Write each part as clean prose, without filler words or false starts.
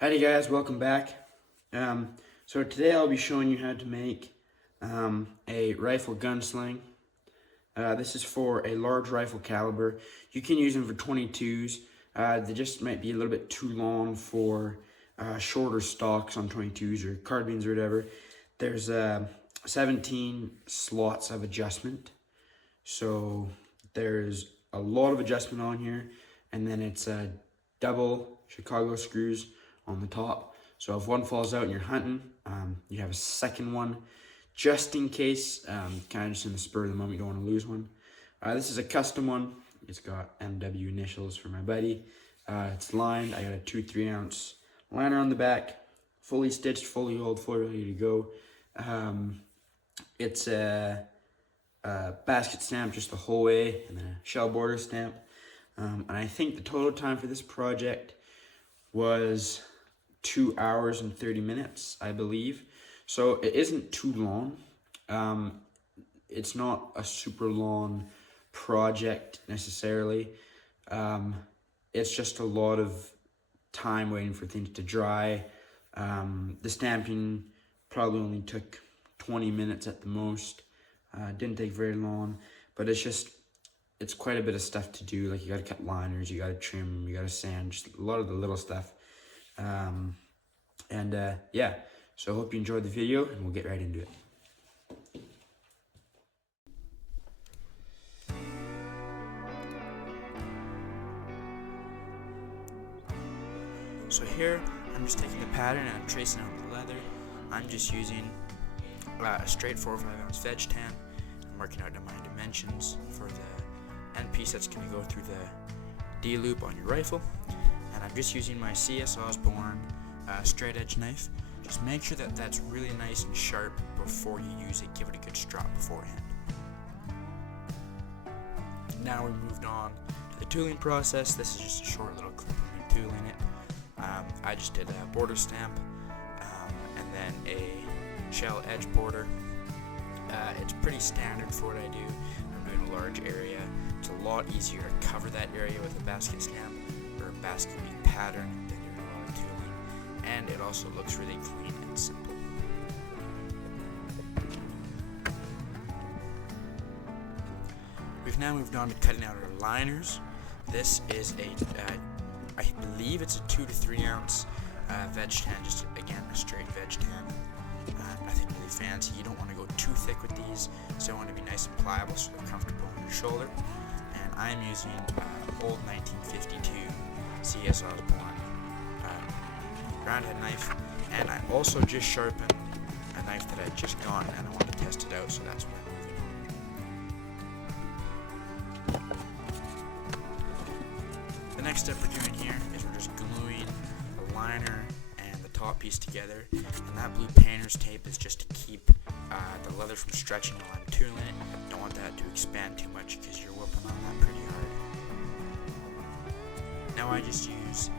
Howdy guys, welcome back. So today I'll be showing you how to make a rifle gun sling. This is for a large rifle caliber. You can use them for 22s. They just might be a little bit too long for shorter stocks on 22s or carbines or whatever. There's 17 slots of adjustment. So there's a lot of adjustment on here, and then it's double Chicago screws on the top. So if one falls out and you're hunting, you have a second one just in case, kind of just in the spur of the moment, you don't want to lose one. This is a custom one. It's got MW initials for my buddy. It's lined. I got a 2-3 ounce liner on the back, fully stitched, fully oiled, fully ready to go. It's a basket stamp just the whole way, and then a shell border stamp. And I think the total time for this project was 2 hours and 30 minutes, I believe. So it isn't too long. It's not a super long project necessarily. It's just a lot of time waiting for things to dry. The stamping probably only took 20 minutes at the most. Didn't take very long, but it's quite a bit of stuff to do. Like, you gotta cut liners, you gotta trim, you gotta sand, just a lot of the little stuff. Yeah, so I hope you enjoyed the video, and we'll get right into it. So here, I'm just taking the pattern and I'm tracing out the leather. I'm just using a straight 4 or 5 ounce veg tan. I'm working out my dimensions for the end piece that's going to go through the D-loop on your rifle. And I'm just using my CS Osborne straight edge knife. Just make sure that that's really nice and sharp before you use it. Give it a good strop beforehand. Now we moved on to the tooling process. This is just a short little clip of me tooling it. I just did a border stamp and then a shell edge border. It's pretty standard for what I do. I'm doing a large area. It's a lot easier to cover that area with a basket stamp or a basket weave pattern than doing a lot of tooling, and it also looks really clean and simple. We've now moved on to cutting out our liners. This is I believe it's a 2 to 3 ounce veg tan, just again a straight veg tan. Nothing really fancy. You don't want to go too thick with these, so you want to be nice and pliable so they're comfortable on your shoulder. And I'm using old 1952 CS Osborne roundhead knife, and I also just sharpened a knife that I had just gotten, and I want to test it out, so that's what I'm moving on. The next step we're doing here is we're just gluing the liner and the top piece together, and that blue painter's tape is just to keep the leather from stretching while I'm tooling it. Don't want that to expand too much because you're whooping on that pretty hard. Now I just use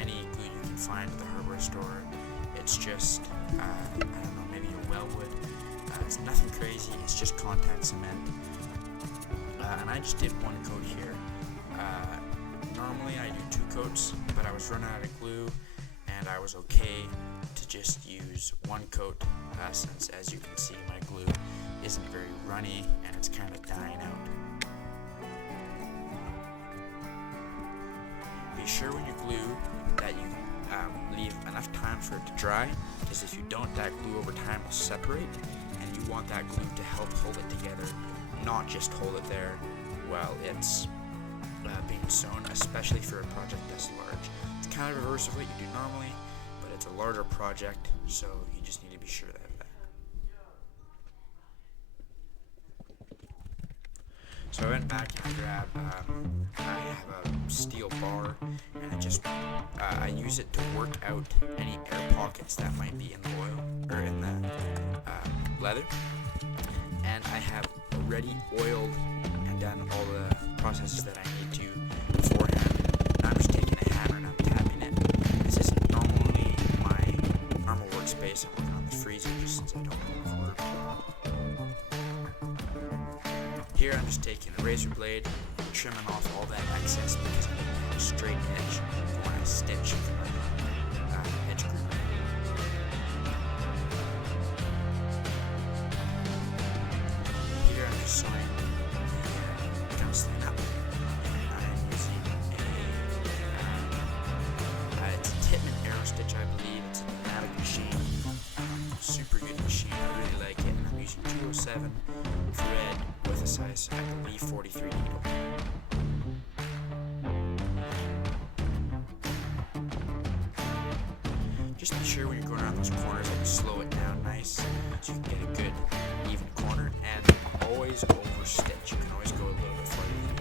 any glue you can find at the hardware store. It's just, I don't know, maybe a Wellwood. It's nothing crazy, it's just contact cement. And I just did one coat here. Normally I do 2 coats, but I was running out of glue, and I was okay to just use 1 coat since, as you can see, my glue isn't very runny and it's kind of dying out. Be sure when you glue that you leave enough time for it to dry, because if you don't, that glue over time will separate, and you want that glue to help hold it together, not just hold it there while it's being sewn, especially for a project this large. It's kind of reverse of what you do normally, but it's a larger project, so you just need to be sure of that. So I went back and grabbed, I have a steel bar, and I use it to work out any air pockets that might be in the oil, or in the leather. And I have already oiled and done all the processes that I need to beforehand. And I'm just taking a hammer and I'm tapping it. This isn't normally my normal workspace. I'm working on the freezer just since I don't record. Here I'm just taking a razor blade, trimming off all that excess because I need to have a straight edge when I stitch. 7 thread with a size, I believe, 43 needle. Just be sure when you're going around those corners that you slow it down nice so you can get a good even corner, and always overstitch. You can always go a little bit farther than you need.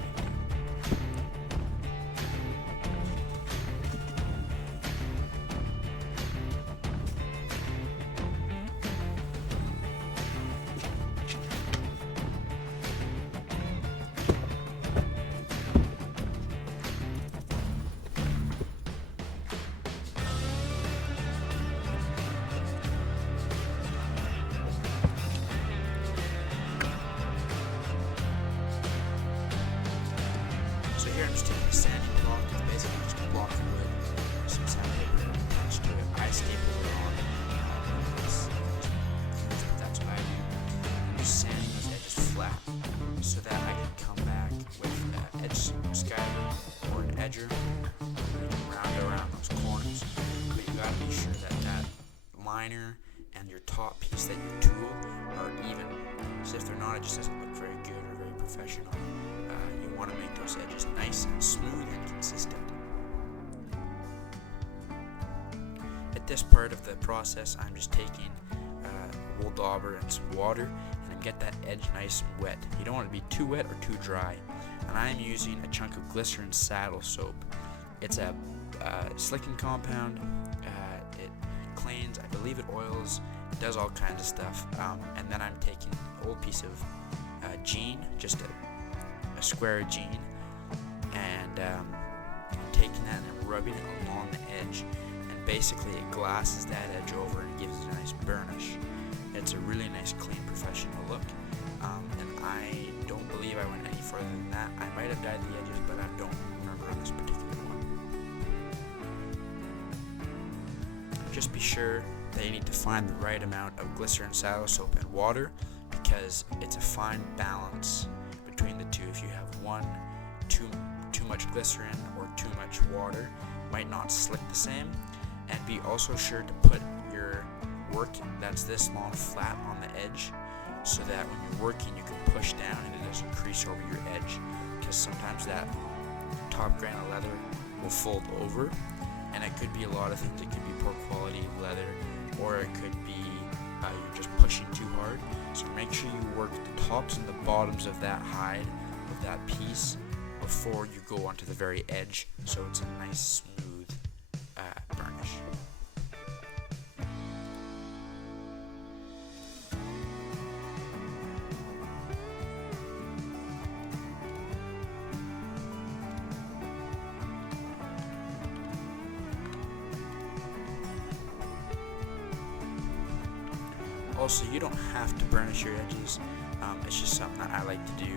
So here I'm just taking a sanding block. It's basically just a block of wood, some sandpaper attached to it. I staple it on. That's what I do. I'm just sanding those edges flat so that I can come back with an edge skyler or an edger and round around those corners. But you gotta be sure that that liner and your top piece that you tool are even. So if they're not, it just doesn't look very good or very professional. You want to make those edges nice and smooth and consistent. At this part of the process, I'm just taking wool dauber and some water, and get that edge nice and wet. You don't want it to be too wet or too dry. And I'm using a chunk of glycerin saddle soap. It's a slicking compound. It cleans, I believe it oils, it does all kinds of stuff. And then I'm taking an old piece of jean, just a square of jean, and taking that and rubbing it along the edge, and basically it glasses that edge over and gives it a nice burnish. It's a really nice, clean, professional look, and I don't believe I went any further than that. I might have dyed the edges, but I don't remember on this particular one. Just be sure that you need to find the right amount of glycerin saddle soap and water, because it's a fine balance between the two. If you have one too much glycerin or too much water, might not slick the same. And be also sure to put your work that's this long flat on the edge, so that when you're working you can push down and it doesn't crease over your edge, because sometimes that top grain of leather will fold over, and it could be a lot of things. It could be poor quality leather, or it could be you're just pushing too hard. So make sure you work the tops and the bottoms of that hide, of that piece, before you go onto the very edge, so it's a nice smooth burnish. Also, you don't have to burnish your edges. It's just something that I like to do.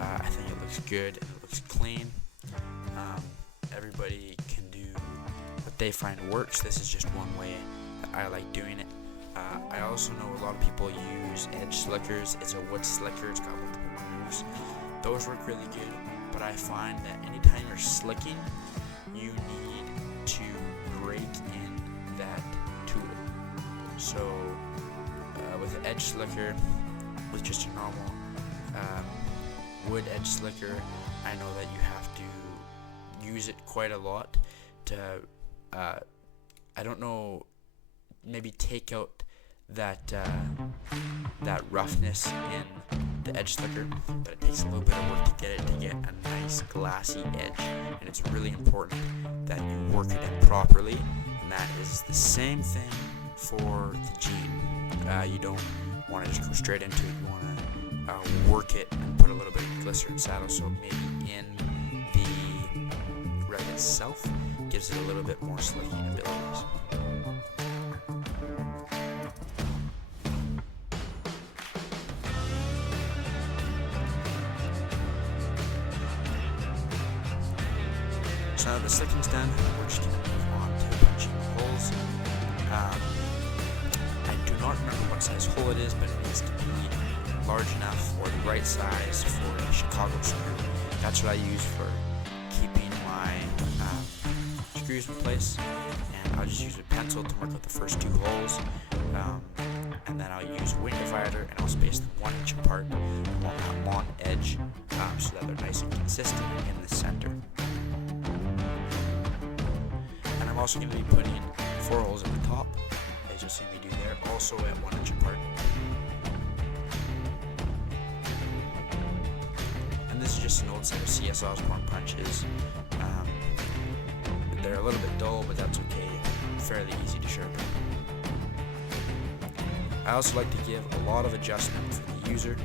I think it looks good and it looks clean. Everybody can do what they find works. This is just one way that I like doing it. I also know a lot of people use edge slickers. It's a wood slicker. It's got multiple grooves. Those work really good, but I find that anytime you're slicking, you need to break in that tool. So with an edge slicker, with just a normal wood edge slicker, I know that you have to use it quite a lot to I don't know, maybe take out that that roughness in the edge slicker, but it takes a little bit of work to get it to get a nice glassy edge, and it's really important that you work it in properly, and that is the same thing for the jean. You don't want to just go straight into it. You want to work it and put a little bit of glycerin saddle soap maybe in the rug itself. Gives it a little bit more slicking abilities. So now the slicking's done, we're just going to move on to punching holes. I do not remember what size hole it is, but it needs to be large enough or the right size for a Chicago screw. That's what I use for keeping my screws in place, and I'll just use a pencil to mark out the first two holes, and then I'll use wing divider and I'll space them 1 inch apart along that long edge so that they're nice and consistent in the center. And I'm also going to be putting in 4 holes at the top, as you'll see me do there, also at 1 inch apart. And this is just an old set of CS Osborne punches. They're a little bit dull, but that's okay, fairly easy to sharpen. I also like to give a lot of adjustment for the user